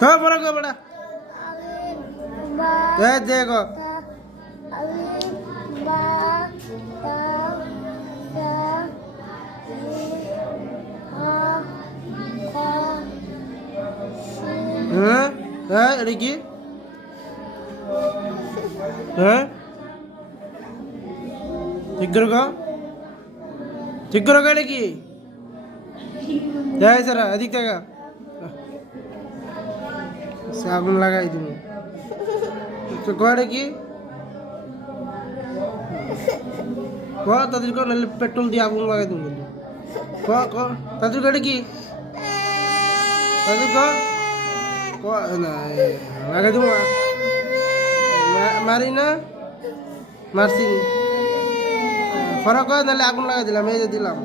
कहाँ पढ़ा को बड़ा देखो এটা কি ঠিক করো এটা কি যাই সারা এদিক থেকে আগুন লাগাই তুমি তো কয়টা কি তাদের নাহলে পেট্রোল দিয়ে আগুন লাগাই তুমি কিন্তু তাদের কয়টা কি তাদের লাগাই দেবো মারি না মারছি ফরক নাহলে আগুন লাগাই দিলাম এই যে দিলাম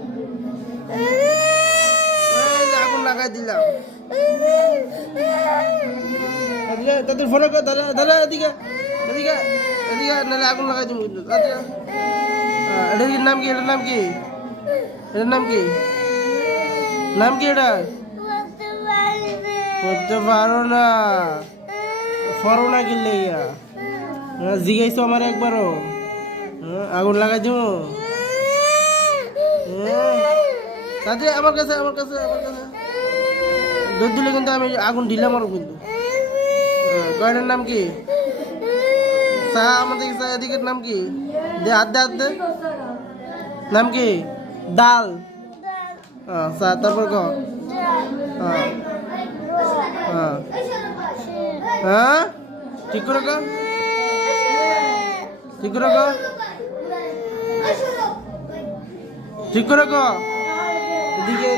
আগুন লাগাই দিলাম তাদের ফরক দাদা এদিকে এদিকে এদিকে নাহলে আগুন লাগাই দেবো কিন্তু এটার নাম কি এটার নাম কি এটার নাম কি নাম কি এটা করতে পারো না ফরো না কিনলে জিজ্ঞাসা আমার একবারও আগুন লাগাই দিব তাতে আমার কাছে দুধ দিলে কিন্তু আমি আগুন দিলাম আরো কিন্তু কয়টার নাম কি চা আমাদের এদিকের নাম কি দে হাত দে নাম কি ডাল চা তারপর ক হ্যাঁ ঠিক করে এদিকে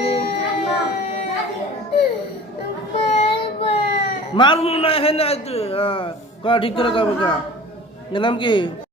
মারমু না হ্যাঁ ঠিক করে নাম কি